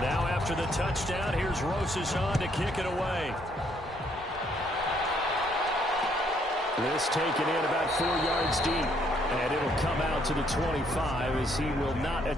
Now after the touchdown, here's Rosas to kick it away. This taken in about 4 yards deep, and it'll come out to the 25 as he will not...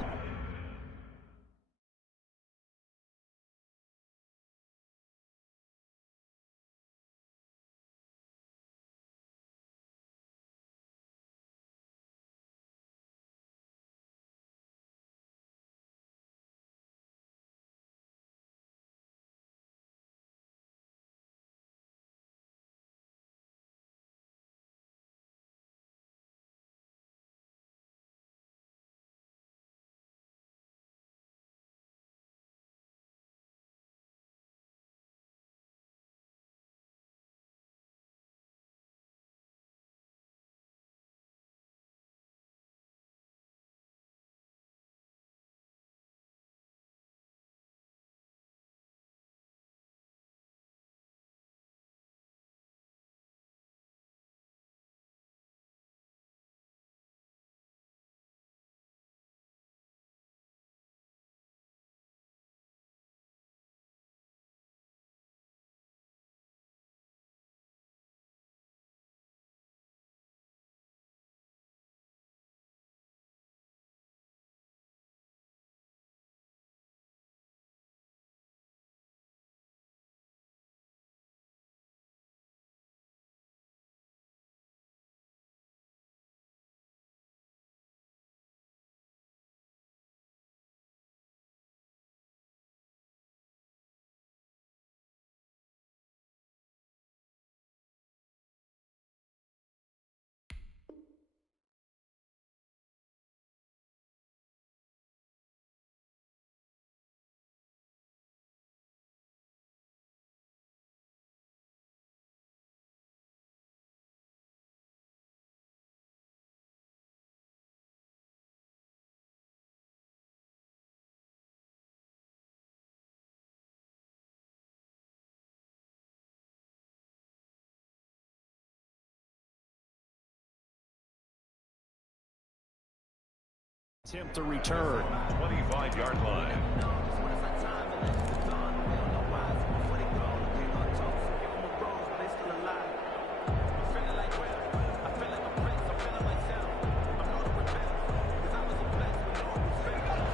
Attempt to return. 25-yard line.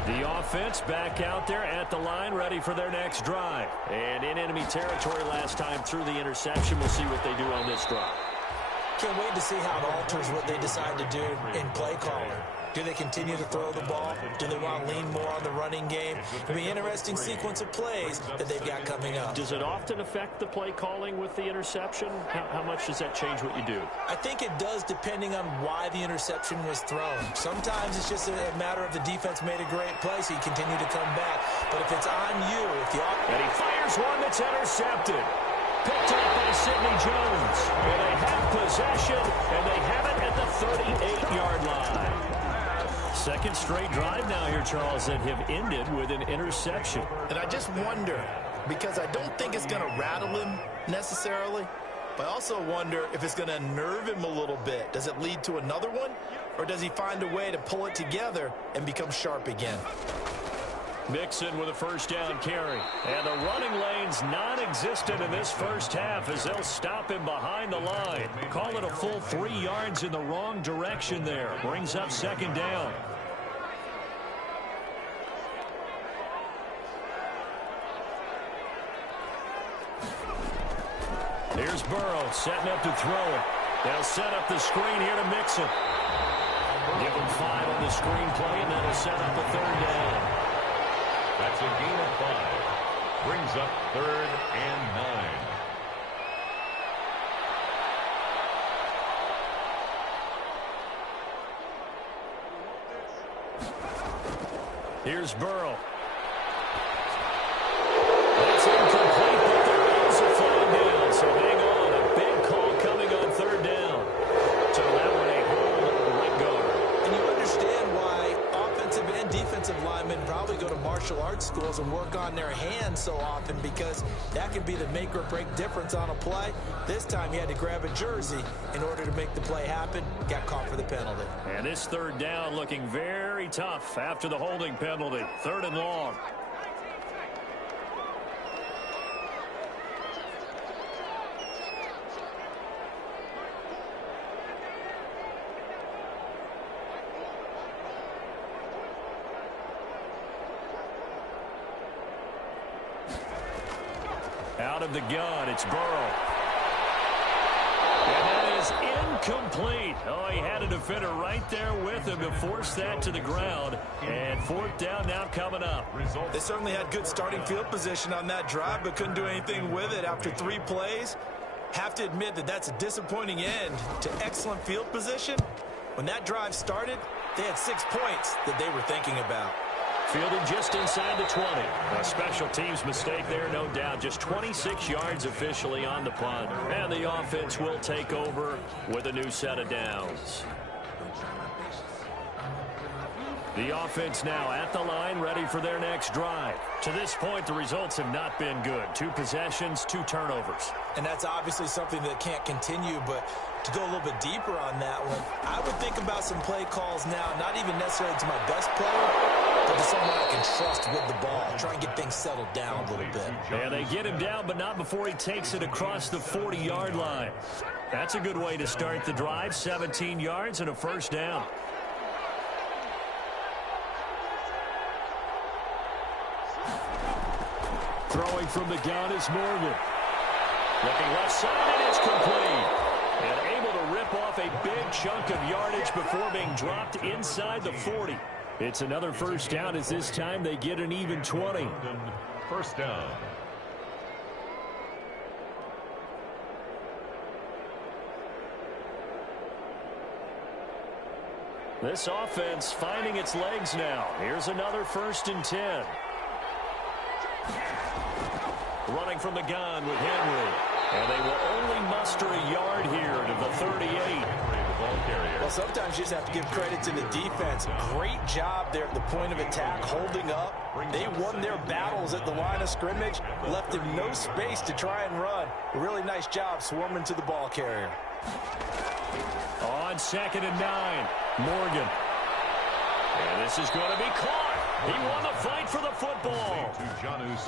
The offense back out there at the line, ready for their next drive. And in enemy territory last time through the interception. We'll see what they do on this drive. Can't wait to see how it alters what they decide to do in play calling. Do they continue to throw the ball? Do they want to lean more on the running game? It'll be an interesting sequence of plays that they've got coming up. Does it often affect the play calling with the interception? How much does that change what you do? I think it does, depending on why the interception was thrown. Sometimes it's just a matter of the defense made a great play, so you continue to come back. But if it's on you, and he fires one that's intercepted. Picked up by Sidney Jones. Well, they have possession, and they have it at the 38-yard line. Second straight drive now here, Charles, that have ended with an interception. And I just wonder, because I don't think it's going to rattle him necessarily, but I also wonder if it's going to unnerve him a little bit. Does it lead to another one, or does he find a way to pull it together and become sharp again? Mixon with a first down carry. And the running lane's non-existent in this first half as they'll stop him behind the line. Call it a full 3 yards in the wrong direction there. Brings up second down. Here's Burrow setting up to throw it. They'll set up the screen here to Mixon. Give him 5 on the screen play, and that'll set up a third down. That's a gain of 5. Brings up 3rd and 9. Here's Burrow. That's incomplete, but there is a flag down. So hang on. A big call coming on third down. So that one a hold right guard. And you understand why offensive and defensive linemen probably go to martial arts schools and work on their hands so often, because that can be the make or break difference on a play. This time he had to grab a jersey in order to make the play happen. Got caught for the penalty. And this third down looking very tough after the holding penalty. 3rd and long. Out of the gun, it's Burrow. And that is incomplete. Oh, he had a defender right there with him to force that to the ground. And fourth down now coming up. They certainly had good starting field position on that drive, but couldn't do anything with it after 3 plays. Have to admit that that's a disappointing end to excellent field position. When that drive started, they had 6 points that they were thinking about. Fielded just inside the 20. A special teams mistake there, no doubt. Just 26 yards officially on the punt. And the offense will take over with a new set of downs. The offense now at the line, ready for their next drive. To this point, the results have not been good. 2 possessions, 2 turnovers. And that's obviously something that can't continue, but to go a little bit deeper on that one, I would think about some play calls now, not even necessarily to my best player, but to someone I can trust with the ball. Try and get things settled down a little bit. And they get him down, but not before he takes it across the 40-yard line. That's a good way to start the drive. 17 yards and a first down. Throwing from the gun is Morgan. Looking left side, and it's complete. And able to rip off a big chunk of yardage before being dropped inside the 40. It's another first down as this time they get an even 20. First down. This offense finding its legs now. Here's another 1st and 10. Running from the gun with Henry. And they will only muster a yard here to the 38. Well, sometimes you just have to give credit to the defense. Great job there at the point of attack, holding up. They won their battles at the line of scrimmage, left him no space to try and run. A really nice job swarming to the ball carrier. On 2nd and 9, Morgan. And this is going to be caught. He won the fight for the football.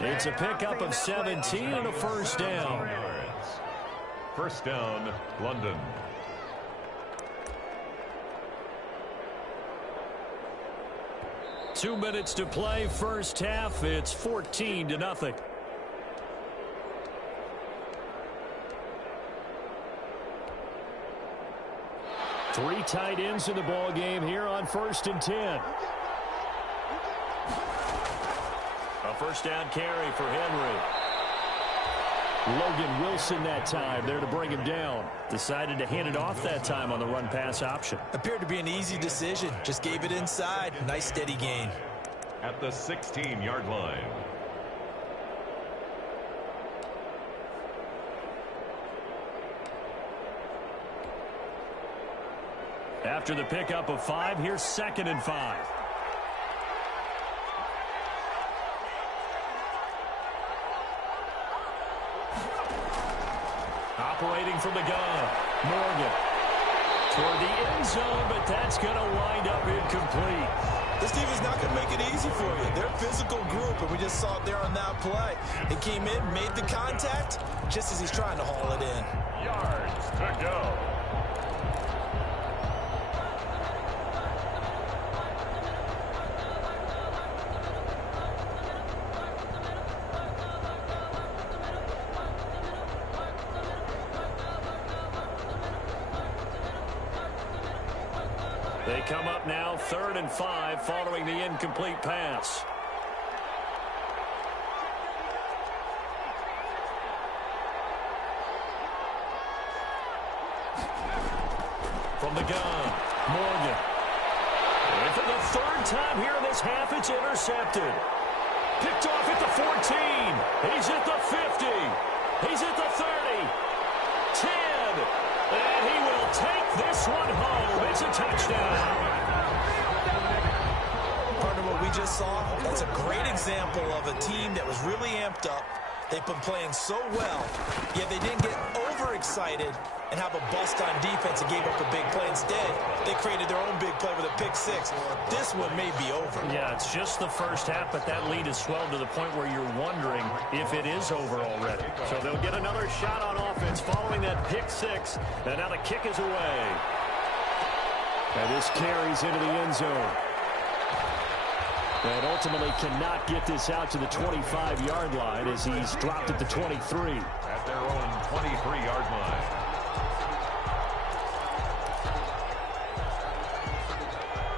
It's a pickup of 17 and a first down. First down, London. Two minutes to play, first half. It's 14-0. Three tight ends in the ball game here on 1st and 10. A first down carry for Henry. Logan Wilson that time there to bring him down. Decided to hand it off that time on the run-pass option. Appeared to be an easy decision. Just gave it inside. Nice steady gain. At the 16-yard line. After the pickup of 5, here's 2nd and 5. Operating from the gun, Morgan. Toward the end zone, but that's going to wind up incomplete. This team is not going to make it easy for you. They're a physical group, and we just saw it there on that play. He came in, made the contact, just as he's trying to haul it in. Yards to go. They come up now 3rd and 5 following the incomplete pass. From the gun, Morgan. And for the 3rd time here in this half, it's intercepted. Picked off at the 14. He's at the 50. He's at the 30. 10. And he will take this one home. It's a touchdown. Part of what we just saw, that's a great example of a team that was really amped up. They've been playing so well, yet they didn't get overexcited and have a bust on defense and gave up a big play. Instead, they created their own big play with a pick 6. This one may be over. Yeah, it's just the first half, but that lead has swelled to the point where you're wondering if it is over already. So they'll get another shot on offense following that pick 6. And now the kick is away. And this carries into the end zone. And ultimately cannot get this out to the 25-yard line as he's dropped at the 23. At their own 23-yard line.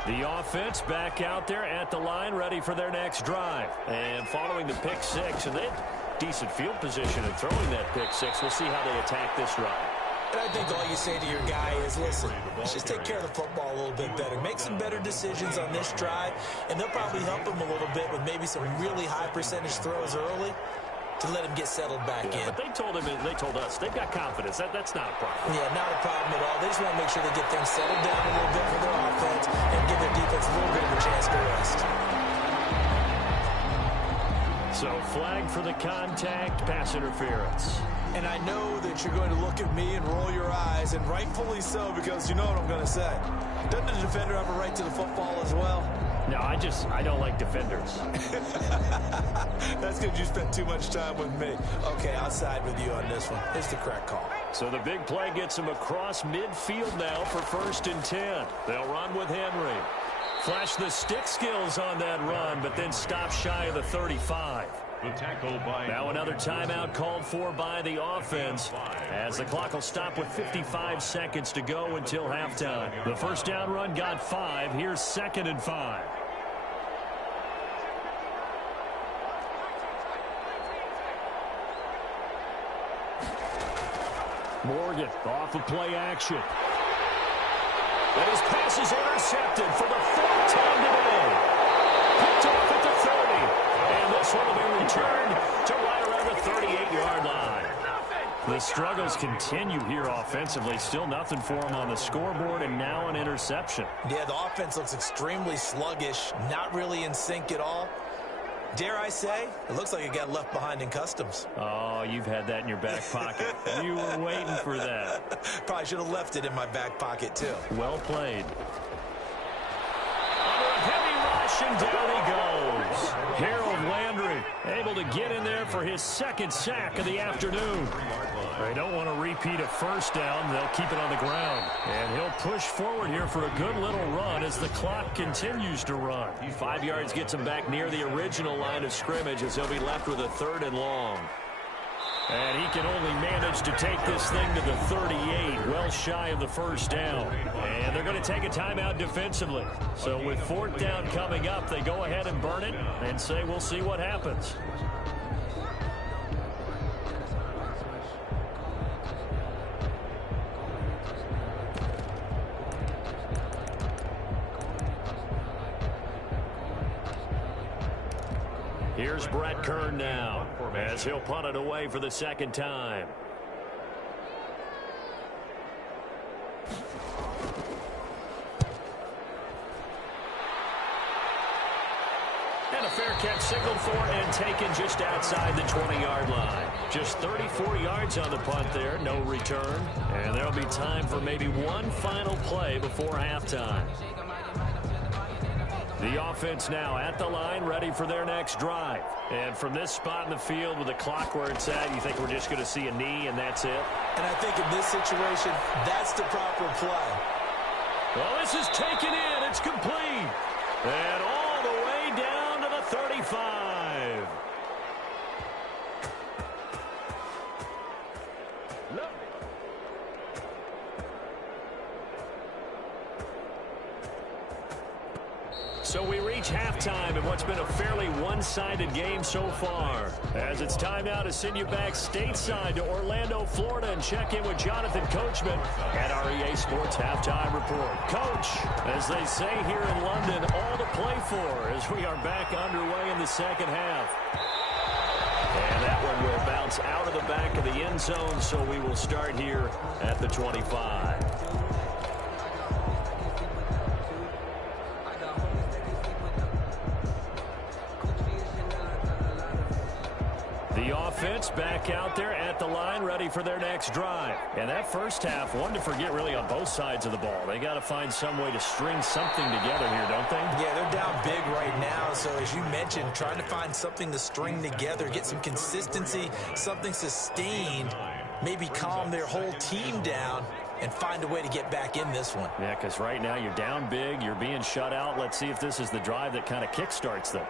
The offense back out there at the line, ready for their next drive. And following the pick six, and they had decent field position in throwing that pick six. We'll see how they attack this drive. And I think all you say to your guy is, listen, let's just take care of the football a little bit better. Make some better decisions on this drive, and they'll probably help him a little bit with maybe some really high percentage throws early to let him get settled back in. But they told us, they've got confidence. That's not a problem. Yeah, not a problem at all. They just want to make sure they get things settled down a little bit for their offense and give their defense a little bit of a chance to rest. So flag for the contact, pass interference. And I know that you're going to look at me and roll your eyes, and rightfully so, because you know what I'm going to say. Doesn't the defender have a right to the football as well? No, I don't like defenders. That's because you spent too much time with me. Okay, I'll side with you on this one. It's the correct call. So the big play gets him across midfield now for 1st and 10. They'll run with Henry. Flash the stick skills on that run, but then stop shy of the 35. The tackle by now another timeout called for by the offense as the clock will stop with 55 seconds to go until halftime. The first down run got 5. Here's 2nd and 5. Morgan off of play action. And his pass is intercepted for the 4th time today. Picked off at the 30. And this one will be returned to right around the 38-yard line. The struggles continue here offensively. Still nothing for him on the scoreboard, and now an interception. Yeah, the offense looks extremely sluggish, not really in sync at all. Dare I say, it looks like it got left behind in customs. Oh, you've had that in your back pocket. You were waiting for that. Probably should have left it in my back pocket, too. Well played. Under a heavy rush, and down he goes. Harold Landry able to get in there for his 2nd sack of the afternoon. They don't want to repeat a first down. They'll keep it on the ground. And he'll push forward here for a good little run as the clock continues to run. 5 yards gets him back near the original line of scrimmage as he'll be left with a 3rd and long. And he can only manage to take this thing to the 38, well shy of the first down. And they're going to take a timeout defensively. So with 4th down coming up, they go ahead and burn it and say we'll see what happens. Here's Brett Kern now as he'll punt it away for the 2nd time. And a fair catch signaled for and taken just outside the 20-yard line. Just 34 yards on the punt there, no return. And there'll be time for maybe one final play before halftime. The offense now at the line, ready for their next drive. And from this spot in the field with the clock where it's at, you think we're just going to see a knee and that's it? And I think in this situation, that's the proper play. Well, this is taken in. It's complete. And all the way down to the 35. So we reach halftime in what's been a fairly one-sided game so far. As it's time now to send you back stateside to Orlando, Florida, and check in with Jonathan Coachman at our EA Sports Halftime Report. Coach, as they say here in London, all to play for as we are back underway in the 2nd half. And that one will bounce out of the back of the end zone, so we will start here at the 25. The offense back out there at the line, ready for their next drive. And that first half, one to forget really on both sides of the ball. They got to find some way to string something together here, don't they? Yeah, they're down big right now. So as you mentioned, trying to find something to string together, get some consistency, something sustained, maybe calm their whole team down and find a way to get back in this one. Yeah, because right now you're down big. You're being shut out. Let's see if this is the drive that kind of kickstarts them.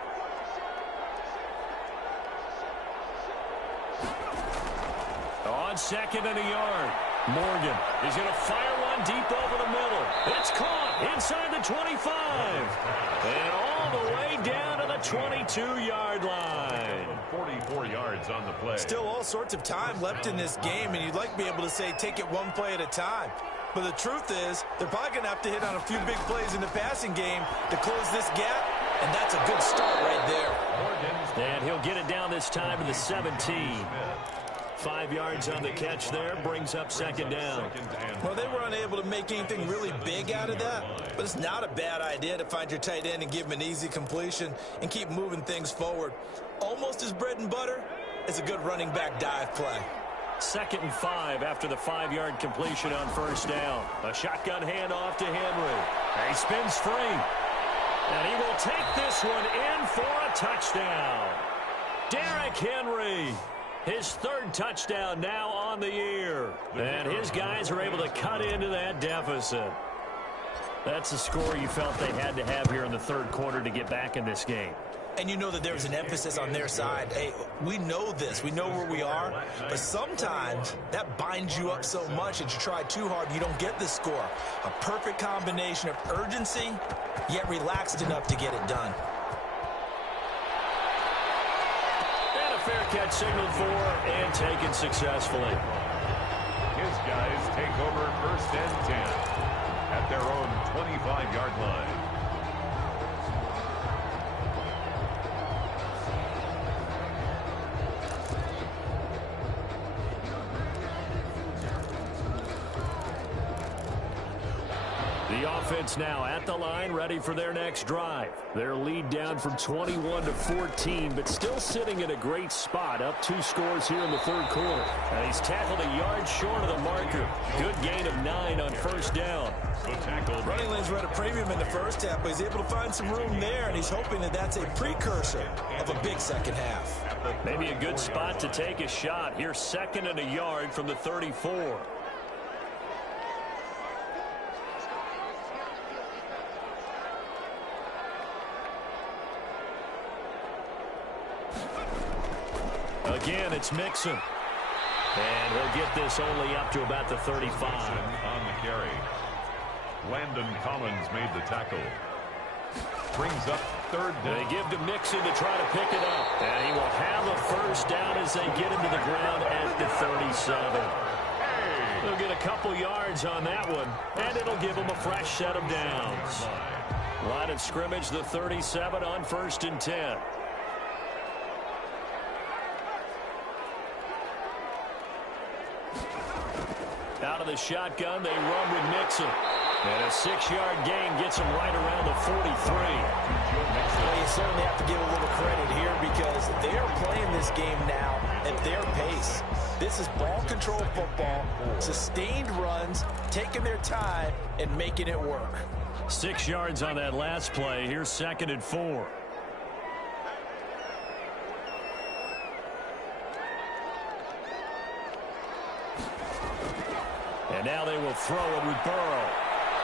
On second and a yard, Morgan is going to fire one deep over the middle. It's caught inside the 25. And all the way down to the 22-yard line. 44 yards on the play. Still all sorts of time left in this game, and you'd like to be able to say take it one play at a time. But the truth is, they're probably going to have to hit on a few big plays in the passing game to close this gap, and that's a good start right there. And he'll get it down this time to the 17. 5 yards on the catch there, brings up second down. Well, they were unable to make anything really big out of that, but it's not a bad idea to find your tight end and give him an easy completion and keep moving things forward. Almost as bread and butter as a good running back dive play. 2nd and 5 after the 5-yard completion on first down. A shotgun handoff to Henry. He spins free. And he will take this one in for a touchdown. Derrick Henry. His 3rd touchdown now on the year. And his guys are able to cut into that deficit. That's the score you felt they had to have here in the 3rd quarter to get back in this game. And you know that there's an emphasis on their side. Hey, we know this. We know where we are. But sometimes that binds you up so much that you try too hard, you don't get the score. A perfect combination of urgency, yet relaxed enough to get it done. Fair catch signaled for and taken successfully. His guys take over 1st and 10 at their own 25-yard line. The offense now at the line, ready for their next drive. Their lead down from 21 to 14, but still sitting in a great spot, up 2 scores here in the 3rd quarter. And he's tackled a yard short of the marker. Good gain of 9 on first down. Running lanes were at a premium in the first half, but he's able to find some room there, and he's hoping that that's a precursor of a big second half. Maybe a good spot to take a shot. Here's 2nd and a yard from the 34. Again, it's Mixon. And he'll get this only up to about the 35. On the carry. Landon Collins made the tackle. Brings up 3rd down. They give to Mixon to try to pick it up. And he will have a first down as they get him to the ground at the 37. They'll get a couple yards on that one, and it'll give them a fresh set of downs. Line of scrimmage, the 37 on 1st and 10. Out of the shotgun, they run with Mixon. And a 6-yard gain gets him right around the 43. Well, you certainly have to give a little credit here because they are playing this game now at their pace. This is ball control football, sustained runs, taking their time, and making it work. 6 yards on that last play. Here's 2nd and 4. And now they will throw it with Burrow.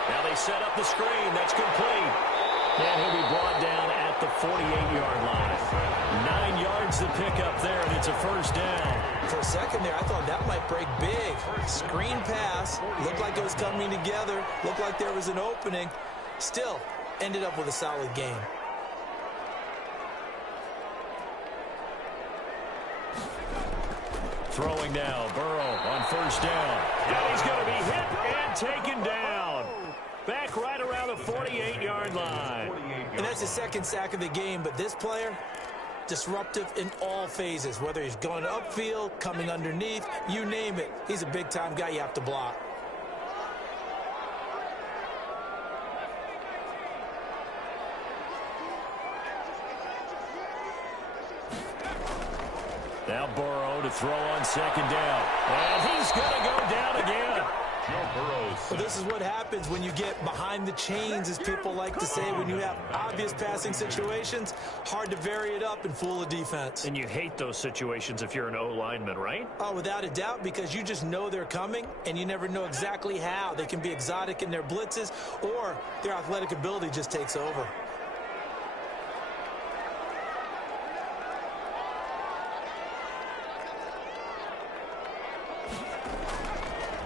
Now they set up the screen. That's complete. And he'll be brought down at the 48-yard line. 9 yards to pick up there, and it's a first down. For a second there, I thought that might break big. Screen pass. Looked like it was coming together. Looked like there was an opening. Still, ended up with a solid game. Throwing now, Burrow on first down. And he's going to be hit and taken down. Back right around the 48-yard line. And that's the 2nd sack of the game, but this player, disruptive in all phases, whether he's going upfield, coming underneath, you name it. He's a big-time guy you have to block. Now Burrow to throw on 2nd down. And he's going to go down again. Joe Burrow. Well, this is what happens when you get behind the chains, as people like to say. When you have obvious passing situations, hard to vary it up and fool a defense. And you hate those situations if you're an O-lineman, right? Oh, without a doubt, because you just know they're coming, and you never know exactly how. They can be exotic in their blitzes, or their athletic ability just takes over.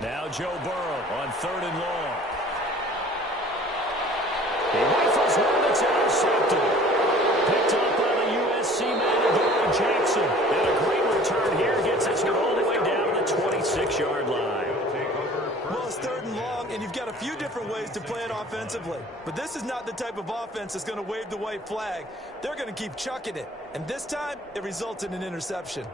Now Joe Burrow on 3rd and long. He rifles one that's intercepted. Picked up by the USC man, Gary Jackson. And a great return here gets this one all the way down to the 26-yard line. Well, it's 3rd and long, and you've got a few different ways to play it offensively. But this is not the type of offense that's going to wave the white flag. They're going to keep chucking it. And this time, it results in an interception.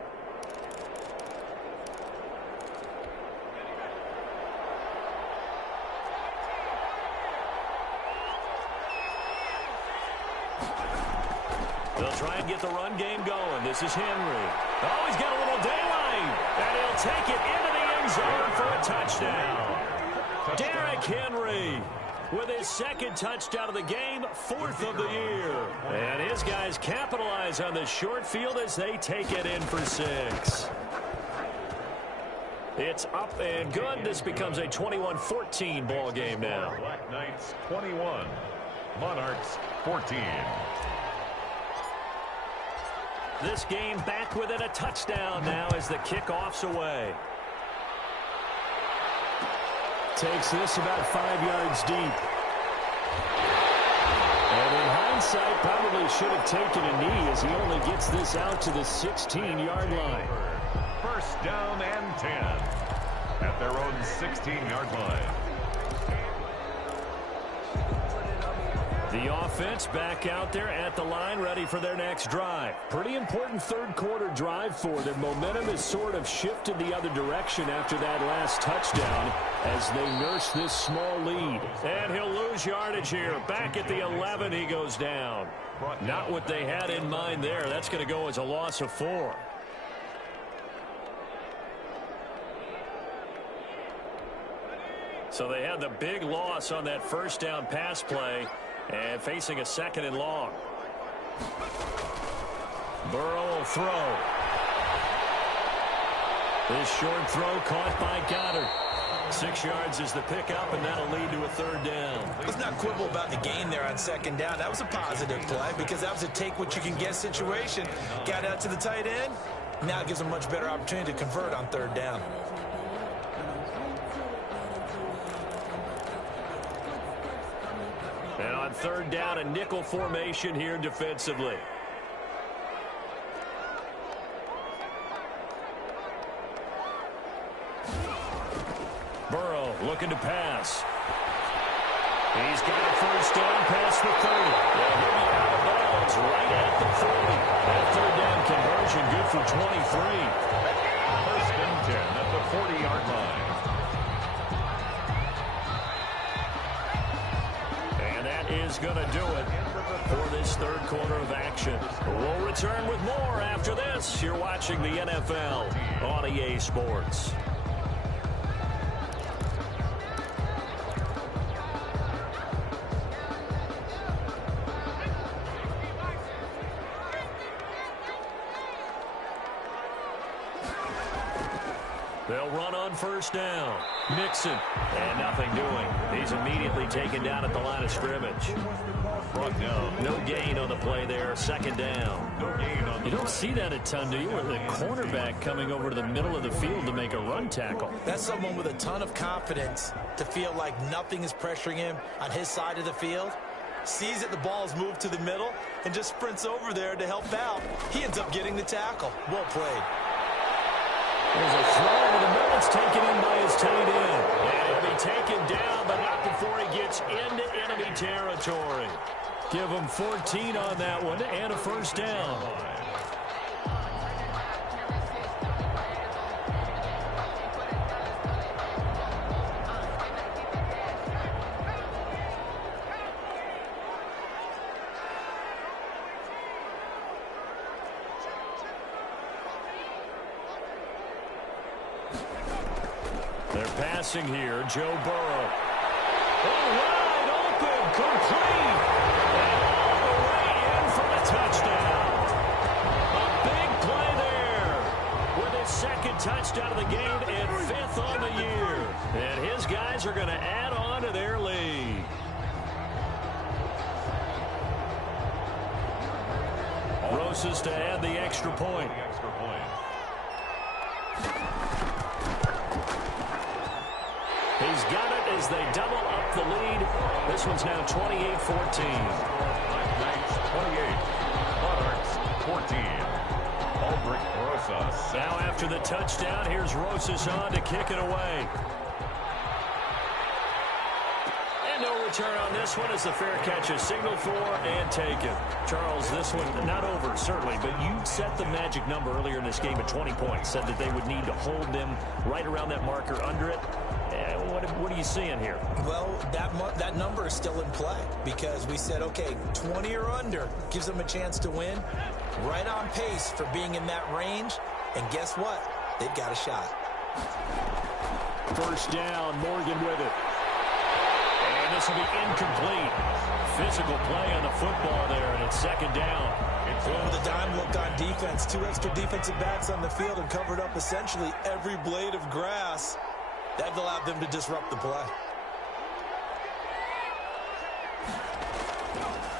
They'll try and get the run game going. This is Henry. Oh, he's got a little daylight. And he'll take it into the end zone for a touchdown. Derrick Henry with his 2nd touchdown of the game, 4th of the year. And his guys capitalize on the short field as they take it in for 6. It's up and good. This becomes a 21-14 ball game now. Black Knights 21, Monarchs 14. This game back within a touchdown now as the kickoff's away. Takes this about 5 yards deep. And in hindsight, probably should have taken a knee as he only gets this out to the 16-yard line. 1st down and 10 at their own 16-yard line. The offense back out there at the line, ready for their next drive. Pretty important 3rd quarter drive for them. Momentum has sort of shifted the other direction after that last touchdown as they nurse this small lead. And he'll lose yardage here. Back at the 11, he goes down. Not what they had in mind there. That's going to go as a loss of 4. So they had the big loss on that 1st down pass play. And facing a 2nd and long. Burrow will throw. This short throw caught by Goddard. 6 yards is the pickup, and that'll lead to a 3rd down. Let's not quibble about the gain there on 2nd down. That was a positive play because that was a take-what-you-can-get situation. Got out to the tight end. Now it gives them a much better opportunity to convert on 3rd down. And on 3rd down, a nickel formation here defensively. Burrow looking to pass. He's got a 1st down past the 30. Well, he'll be out of bounds right at the 40. That 3rd down conversion good for 23. 1st and 10 at the 40-yard line. Is going to do it for this 3rd quarter of action. We'll return with more after this. You're watching the NFL on EA Sports. They'll run on 1st down. Mixon, and nothing doing. He's immediately taken down at the line of scrimmage. Brought down. No gain on the play there. 2nd down. No gain on the You don't see that a ton, do you? With the cornerback coming over to the middle of the field to make a run tackle. That's someone with a ton of confidence to feel like nothing is pressuring him on his side of the field. Sees that the ball is moved to the middle and just sprints over there to help out. He ends up getting the tackle. Well played. There's a throw to the middle. It's taken in by his tight end. And he'll be taken down, but not before he gets into enemy territory. Give him 14 on that one and a 1st down. They're passing here. Joe Burrow. Oh, wide open, complete. And all the way in for the touchdown. A big play there with his second touchdown of the game and 5th on the year. And his guys are going to add on to their lead. Roses to add the extra point. He's got it as they double up the lead. This one's now 28-14. Knights 28, Monarchs 14. Aldrich Rosas. Now after the touchdown, here's Rosas on to kick it away. And no return on this one as the fair catch is signaled for and taken. Charles, this one not over, certainly, but you set the magic number earlier in this game at 20 points. Said that they would need to hold them right around that marker under it. What are you seeing here? Well, that number is still in play because we said, okay, 20 or under gives them a chance to win. Right on pace for being in that range. And guess what? They've got a shot. First down, Morgan with it. And this will be incomplete. Physical play on the football there, and it's second down. With a dime look on defense, 2 extra defensive backs on the field and covered up essentially every blade of grass. That allowed them to disrupt the play.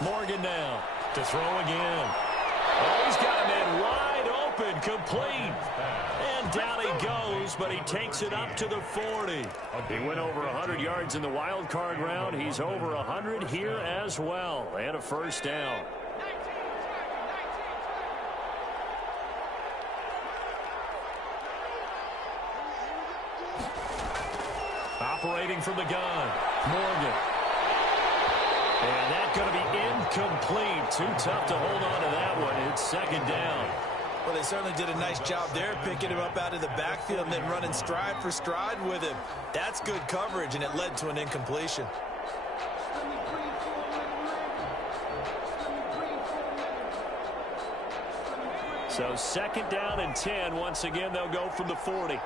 Morgan now to throw again. Oh, he's got a man wide open, complete. And down he goes, but he takes it up to the 40. He went over 100 yards in the wild card round. He's over 100 here as well. And a first down. Operating from the gun, Morgan. And that's going to be incomplete. Too tough to hold on to that one. It's second down. Well, they certainly did a nice job there, picking him up out of the backfield and then running stride for stride with him. That's good coverage, and it led to an incompletion. So second down and 10. Once again, they'll go from the 40.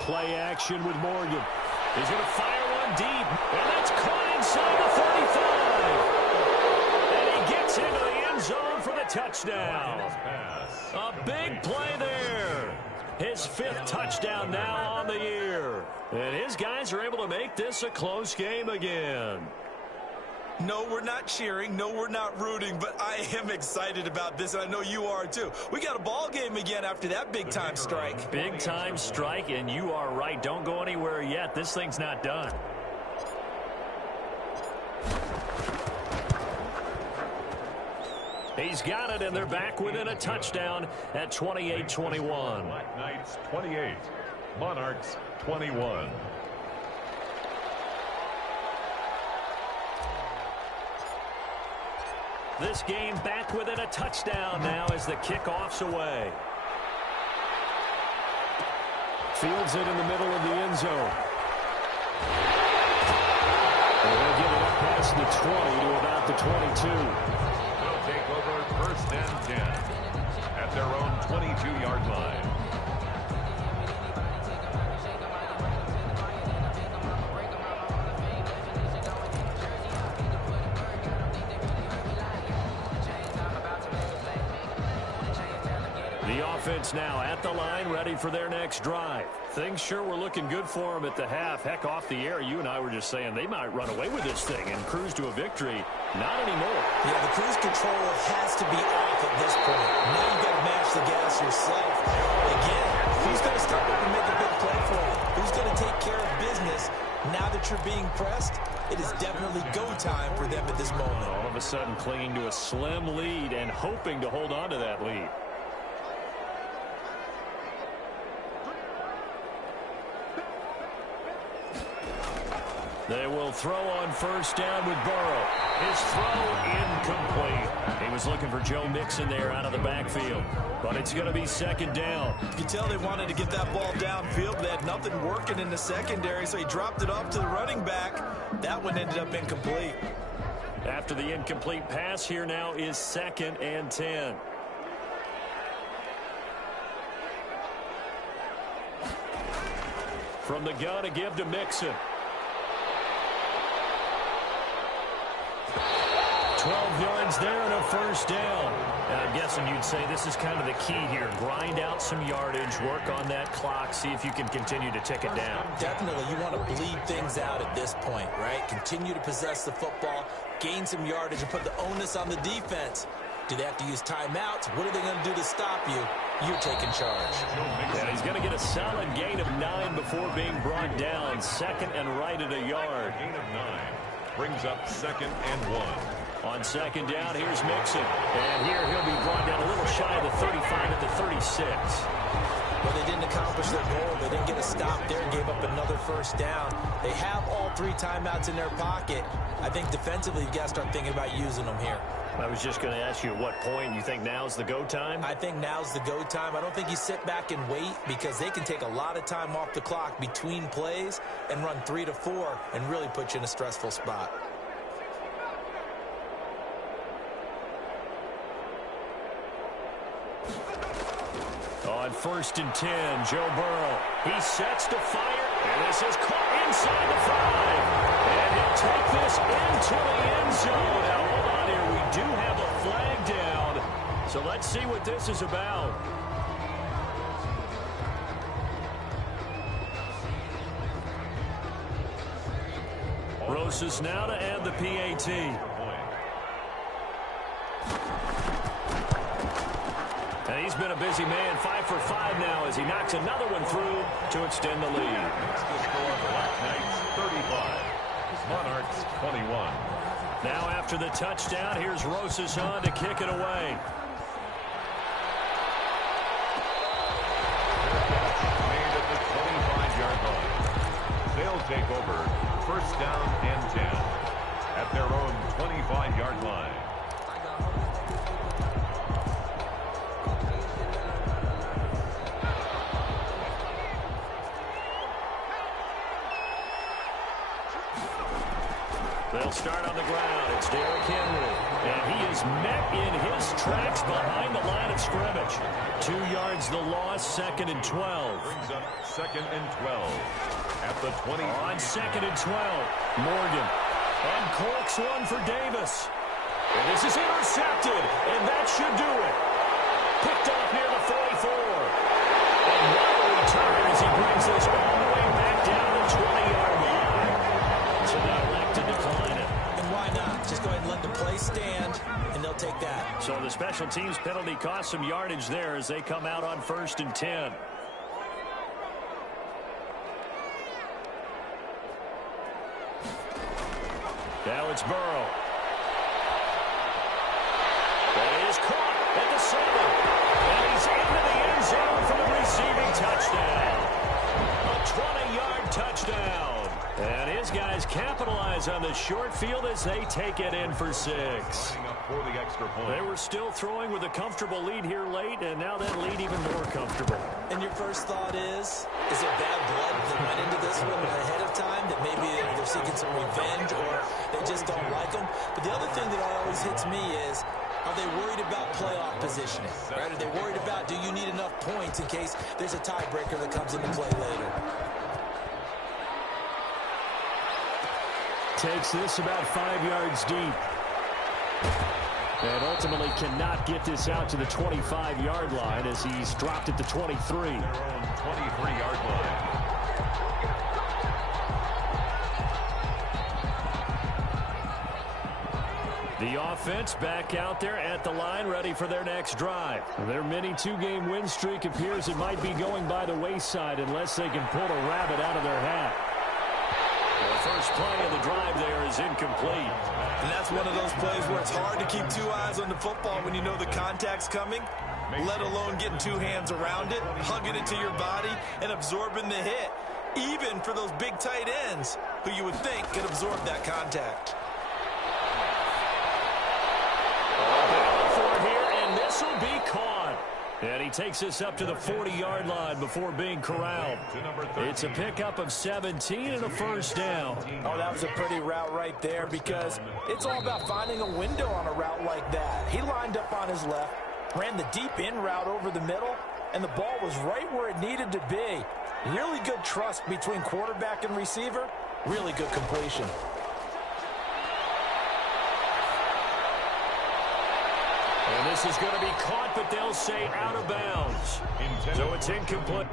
Play action with Morgan. He's going to fire one deep. And that's caught inside the 35. And he gets into the end zone for the touchdown. A big play there. His 5th touchdown now on the year. And his guys are able to make this a close game again. No, we're not cheering. No, we're not rooting. But I am excited about this, and I know you are too. We got a ball game again after that big-time strike. Big-time strike, and you are right. Don't go anywhere yet. This thing's not done. He's got it, and they're back within a touchdown at 28-21. Black Knights 28, Monarchs 21. This game back within a touchdown now as the kickoff's away. Fields it in the middle of the end zone. And they'll get it up past the 20 to about the 22. They'll take over first and 10 at their own 22-yard line. The offense now at the line, ready for their next drive. Things sure were looking good for them at the half. Heck, off the air, you and I were just saying they might run away with this thing and cruise to a victory. Not anymore. Yeah, the cruise control has to be off at this point. Now you've got to match the gas yourself. Again, who's going to step up and make a big play for you? Who's going to take care of business now that you're being pressed? It is definitely go time for them at this moment. All of a sudden clinging to a slim lead and hoping to hold on to that lead. They will throw on first down with Burrow. His throw incomplete. He was looking for Joe Mixon there out of the backfield. But it's going to be second down. You can tell they wanted to get that ball downfield, but they had nothing working in the secondary, so he dropped it off to the running back. That one ended up incomplete. After the incomplete pass, here now is second and 10. From the gun to give to Mixon. 12 yards there and a first down. I'm guessing you'd say this is kind of the key here. Grind out some yardage, work on that clock, see if you can continue to tick it down. Definitely, you want to bleed things out at this point, right? Continue to possess the football, gain some yardage, and put the onus on the defense. Do they have to use timeouts? What are they going to do to stop you? You're taking charge. Yeah, he's going to get a solid gain of 9 before being brought down. Second and right at a yard. Gain of 9 brings up 2nd and 1. On second down, here's Mixon. And here he'll be brought down a little shy of the 35 at the 36. Well, they didn't accomplish their goal. They didn't get a stop there, gave up another first down. They have all 3 timeouts in their pocket. I think defensively, you've got to start thinking about using them here. I was just going to ask you at what point you think now's the go time? I think now's the go time. I don't think you sit back and wait because they can take a lot of time off the clock between plays and run 3 to 4 and really put you in a stressful spot. On 1st and 10, Joe Burrow. He sets to fire, and this is caught inside the 5. And he'll take this into the end zone. Now, hold on here. We do have a flag down. So let's see what this is about. Rosas now to add the PAT. And he's been a busy man, 5 for 5 now as he knocks another one through to extend the lead. That's the score for last night's 35. Monarchs 21. Now after the touchdown, here's Rosas on to kick it away. Made at the 25-yard line. They'll take over 1st down and 10 at their own 25-yard line. They'll start on the ground. It's Derrick Henry. And he is met in his tracks behind the line of scrimmage. 2 yards the loss, 2nd and 12. Brings up 2nd and 12 at the 20. On 2nd and 12, Morgan uncorks one for Davis. And this is intercepted, and that should do it. Picked up near the 44. And what a return as he brings this all the way back down the 20-yard line. So they'll elect to decline it. And why not? Just go ahead and let the play stand, and they'll take that. So the special teams penalty cost some yardage there as they come out on 1st and 10. Now it's Burrow. That is caught at the 7. And he's into the end zone for the receiving touchdown. A 20-yard touchdown. And his guys capitalize on the short field as they take it in for 6. Lining up for the extra point. They were still throwing with a comfortable lead here late, and now that lead even more comfortable. And your first thought is it bad blood that went into this one ahead of time, that maybe they're seeking some revenge or they just don't like them? But the other thing that always hits me is, are they worried about playoff positioning? Right? Are they worried about, do you need enough points in case there's a tiebreaker that comes into play later? Takes this about 5 yards deep. And ultimately cannot get this out to the 25-yard line as he's dropped at the 23. Their own 23-yard line. The offense back out there at the line, ready for their next drive. Their mini 2-game win streak appears it might be going by the wayside unless they can pull a rabbit out of their hat. The first play of the drive there is incomplete. And that's one of those plays where it's hard to keep 2 eyes on the football when you know the contact's coming, let alone getting 2 hands around it, hugging it to your body, and absorbing the hit. Even for those big tight ends who you would think could absorb that contact. For here, and this will be caught. And he takes this up to the 40-yard line before being corralled. It's a pickup of 17 and a first down. Oh, that was a pretty route right there because it's all about finding a window on a route like that. He lined up on his left, ran the deep in route over the middle, and the ball was right where it needed to be. Really good trust between quarterback and receiver. Really good completion. And this is going to be caught, but they'll say out of bounds. So it's incomplete.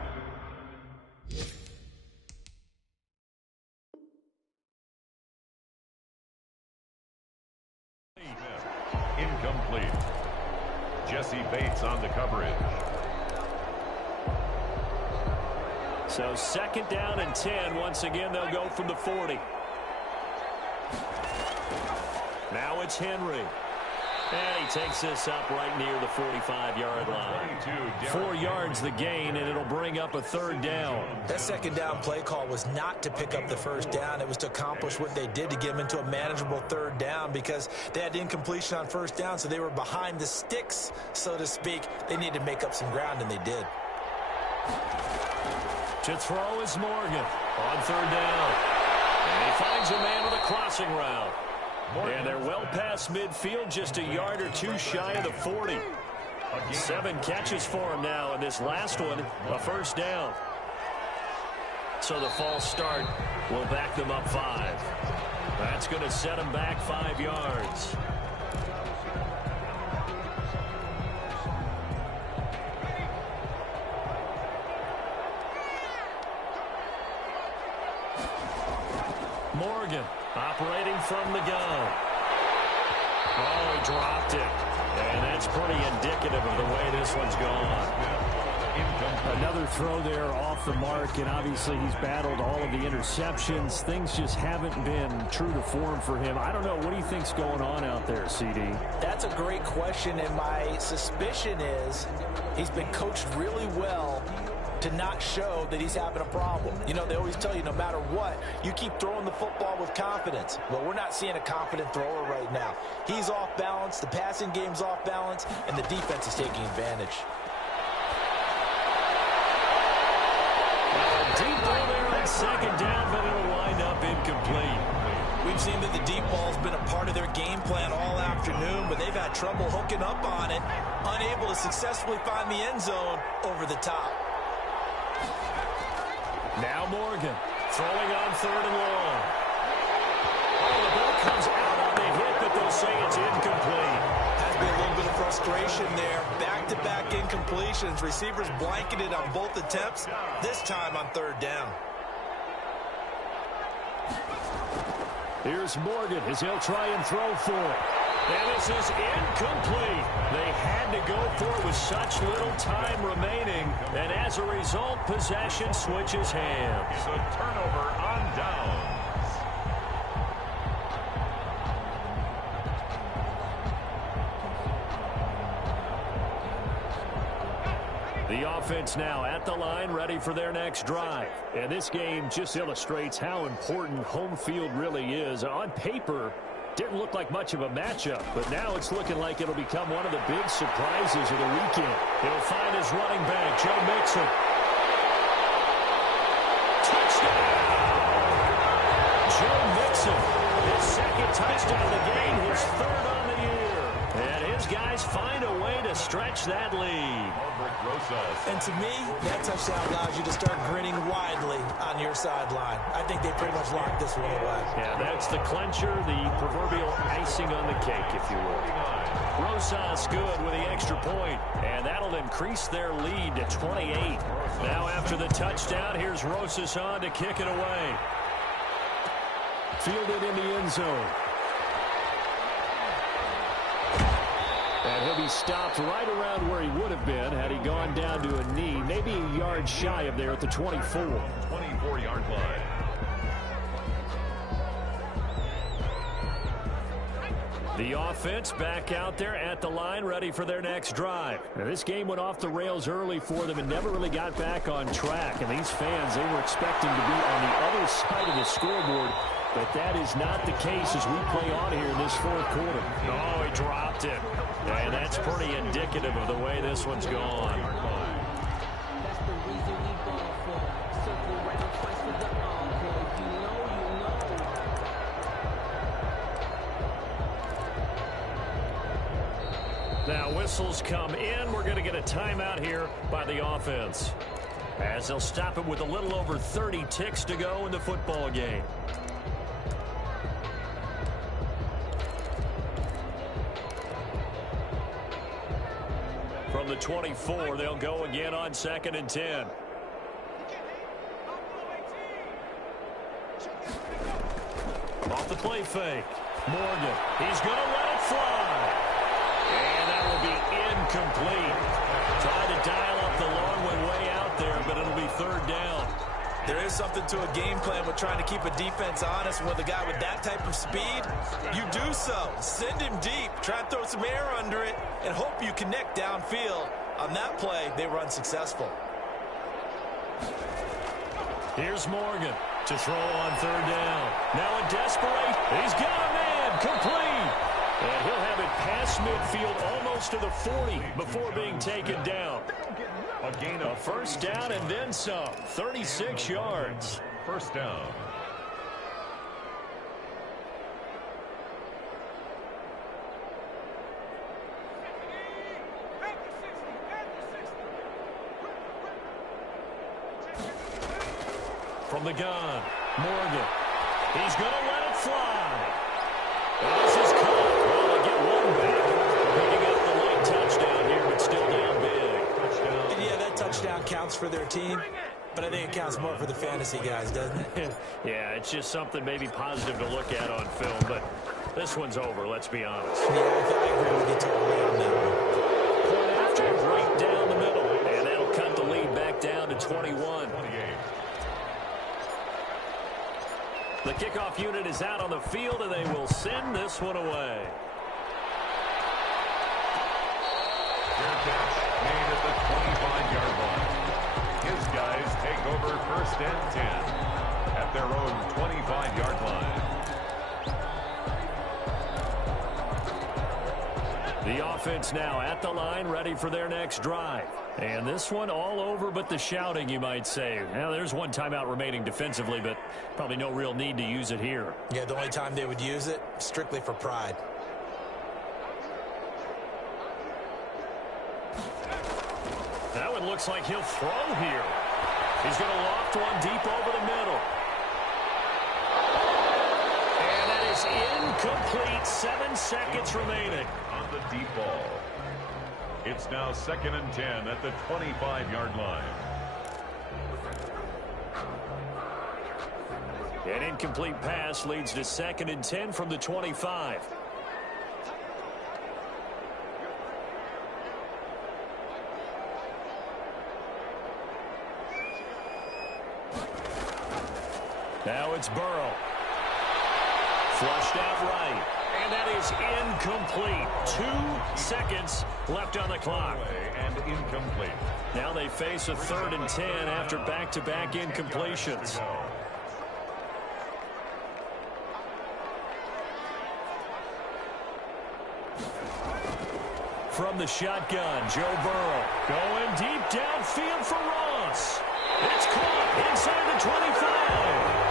Incomplete. Jesse Bates on the coverage. So 2nd down and 10. Once again, they'll go from the 40. Now it's Henry. And he takes this up right near the 45-yard line. 4 yards the gain, and it'll bring up a 3rd down. That 2nd down play call was not to pick up the 1st down. It was to accomplish what they did to get them into a manageable 3rd down because they had incompletion on 1st down, so they were behind the sticks, so to speak. They needed to make up some ground, and they did. To throw is Morgan on 3rd down. And he finds a man with a crossing route. And they're well past midfield, just a yard or 2 shy of the 40. 7 catches for him now, and this last one, a 1st down. So the false start will back them up 5. That's going to set them back 5 yards. Morgan operating from the gun. Oh, he dropped it. And that's pretty indicative of the way this one's gone. Another throw there off the mark, and obviously he's battled all of the interceptions. Things just haven't been true to form for him. I don't know. What do you think's going on out there, CD? That's a great question, and my suspicion is he's been coached really well to not show that he's having a problem. You know, they always tell you no matter what, you keep throwing the football with confidence. Well, we're not seeing a confident thrower right now. He's off balance, the passing game's off balance, and the defense is taking advantage. Deep ball there on 2nd down, but it'll wind up incomplete. We've seen that the deep ball's been a part of their game plan all afternoon, but they've had trouble hooking up on it, unable to successfully find the end zone over the top. Now Morgan throwing on 3rd and long. Oh, the ball comes out on the hit, but they'll say it's incomplete. Has been a little bit of frustration there. Back-to-back incompletions. Receivers blanketed on both attempts, this time on 3rd down. Here's Morgan as he'll try and throw for it. And this is incomplete. They had to go for it with such little time remaining. And as a result, possession switches hands. So turnover on downs. The offense now at the line, ready for their next drive. And this game just illustrates how important home field really is. On paper, didn't look like much of a matchup, but now it's looking like it'll become one of the big surprises of the weekend. He'll find his running back, Joe Mixon. Touchdown! Joe Mixon, his 2nd touchdown of the game, his 3rd on the year. And his guys find a way to stretch that lead. And to me, that touchdown allows you to start grinning widely on your sideline. I think they pretty much locked this one away. Yeah, that's the clincher, the proverbial icing on the cake, if you will. Rosas good with the extra point, and that'll increase their lead to 28. Now after the touchdown, here's Rosas on to kick it away. Fielded in the end zone. And he'll be stopped right around where he would have been had he gone down to a knee, maybe a yard shy of there at the 24. 24-yard line. The offense back out there at the line, ready for their next drive. Now, this game went off the rails early for them and never really got back on track. And these fans, they were expecting to be on the other side of the scoreboard. But that is not the case as we play on here in this 4th quarter. Oh, he dropped it. And that's pretty indicative of the way this one's gone. Now whistles come in. We're going to get a timeout here by the offense. as they'll stop it with a little over 30 ticks to go in the football game. From the 24, they'll go again on 2nd and 10. Off the play fake. Morgan, he's going to let it fly. And that will be incomplete. Tried to dial up the long one way out there, but it'll be 3rd down. There is something to a game plan with trying to keep a defense honest. With a guy with that type of speed, you do so. Send him deep. Try and throw some air under it and hope you connect downfield. On that play, they were unsuccessful. Here's Morgan to throw on 3rd down. Now in desperation, he's got a man, complete. And he'll have it past midfield almost to the 40 before being taken down. A 1st down and then some, 36 yards. 1st down. From the gun, Morgan. He's going to let it fly. And this is caught. Well, they get one back. Picking up the late touchdown here, but still down big. Touchdown. And yeah, that touchdown counts for their team, but I think it counts more for the fantasy guys, doesn't it? Yeah, it's just something maybe positive to look at on film, but this one's over, let's be honest. Yeah, I agree with you totally on that one. Point after, right down the middle, and that'll cut the lead back down to 21. The kickoff unit is out on the field, and they will send this one away. Fair catch made at the 25-yard line. His guys take over 1st and 10 at their own 25-yard line. The offense now at the line, ready for their next drive. And this one all over but the shouting, you might say. Now, there's one timeout remaining defensively, but probably no real need to use it here. Yeah, the only time they would use it, strictly for pride. That one looks like he'll throw here. He's going to loft one deep over the middle. And that is incomplete. 7 seconds remaining. On the deep ball. It's now 2nd and 10 at the 25-yard line. An incomplete pass leads to 2nd and 10 from the 25. Now it's Burrow. Flushed out right. And that is incomplete. 2 seconds left on the clock. And incomplete. Now they face a 3rd and 10 after back-to-back incompletions. From the shotgun, Joe Burrow going deep downfield for Ross. It's caught inside the 25.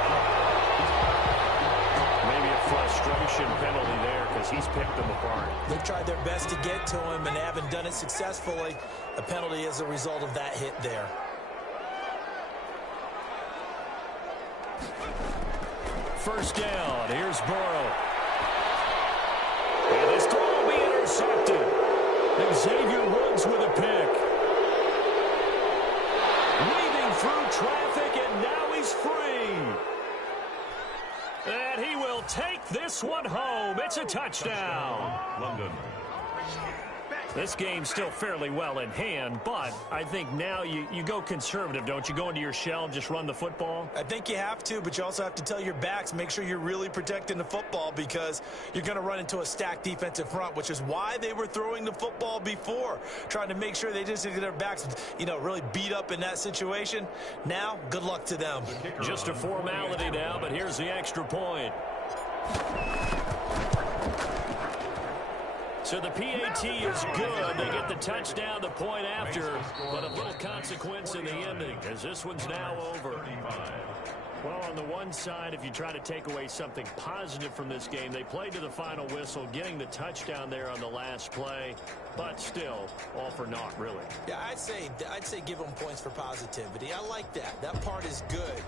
Maybe a frustration penalty there because he's picked them apart. They tried their best to get to him and haven't done it successfully. A penalty is a result of that hit there. First down, here's Burrow. And his throw will be intercepted. Xavier Woods with a pick. Weaving through traffic, and now he's free. And he will take this one home. It's a touchdown. London. This game's still fairly well in hand, but I think now you go conservative, don't you? Go into your shell and just run the football? I think you have to, but you also have to tell your backs, make sure you're really protecting the football because you're going to run into a stacked defensive front, which is why they were throwing the football before, trying to make sure they just get their backs, really beat up in that situation. Now, good luck to them. Just a formality now, but here's the extra point. So the PAT is good. They get the touchdown, the point after, but a little consequence in the ending as this one's now over. Well, on the one side, if you try to take away something positive from this game, they played to the final whistle, getting the touchdown there on the last play, but still, all for naught, really. Yeah, I'd say give them points for positivity. I like that. That part is good.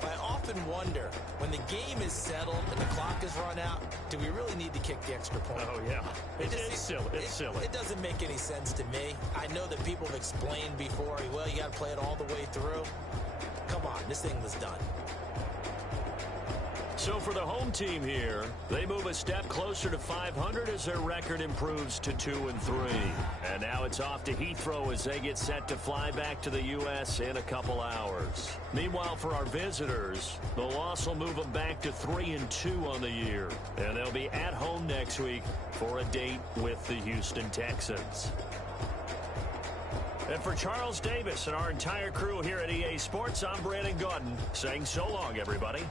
But I often wonder, when the game is settled and the clock is run out, do we really need to kick the extra point? Oh, yeah. It's silly. It's silly. It doesn't make any sense to me. I know that people have explained before, well, you got to play it all the way through. Come on, this thing was done. So for the home team here, they move a step closer to 500 as their record improves to 2-3. And now it's off to Heathrow as they get set to fly back to the U.S. in a couple hours. Meanwhile, for our visitors, the loss will move them back to 3-2 on the year. And they'll be at home next week for a date with the Houston Texans. And for Charles Davis and our entire crew here at EA Sports, I'm Brandon Gaudin saying so long, everybody.